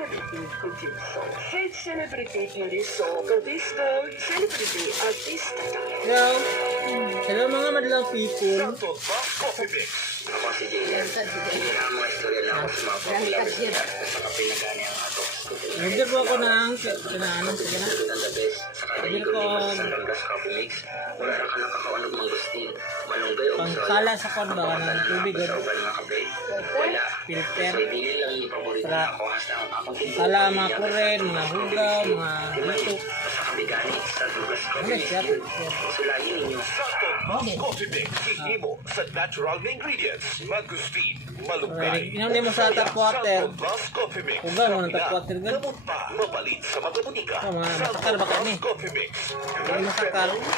celebrity producer. Head celebrity producer. Producer, celebrity artista. Hello mga madlang people. Santo Box Coffee Mix. Ako si Jaden. Hindi na ang mga istorya na ako sa mga popular at saka pinagani ang ato. Order po ako ng pinaanan sa gana. Ang the best. Saka Order dahil ko ko limas ng Rangas Coffee Mix. Wala na ka nakakawanog mangustin. Malunggay o pangkala sa kon ba ng tubig Sa uban mga kape. Wala. filter. May dili lang yung paborito Para na ako. Hasta ang akong kala mga kuren, mga hugaw, mga lutok. sa kabigani sa Rangas Ano Coffee Mix. siya? Sulayin ninyo. Santo Box Coffee Mix. Ihimo sa natural na ingredients. Mangustin, malunggay. Inuli mo sa tap water. Santo Box Coffee Mix. Hugaw mo ng tap water gan. Gamot pa, mapalit sa mga butika. Mga Santo masakal ba ka Box ni? Coffee Mix. Hindi masakal. 5.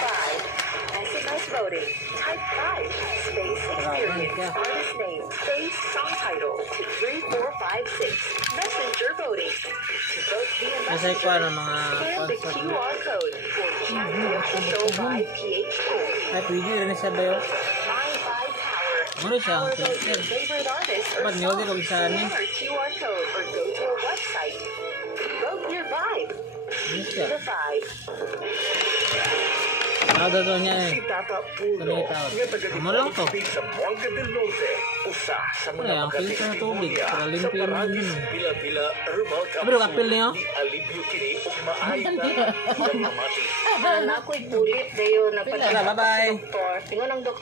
SMS voting. Type 5. Space experience. siya. Artist name. Space song title. 3456. Messenger voting. To vote via Nasa messenger. ikuha ng mga Scan the concert. QR code or chat official by PH Code. Ay, pwede rin siya ba yun? My Vibe Power. Ano siya? Power vote Filter. your favorite artist or Ba't nyo di ko song. bisa Scan ni? our QR code or go to our website. Vote your vibe. Ano siya? The vibe. Ano daw niya eh? Si Tata Pulo, Ano yung tawag? nga taga Ano lang to? sa Buanga del Norte, usa sa Ano mga yan? Filter na tubig. testimonya Para sa limpyo naman paragis yun. pila-pila herbal Pero kapil niyo? ni alibyo kini og maayo na pagmamati. Ako'y pulit dayo na Tara, bye-bye. doktor. Tingon ang doktor.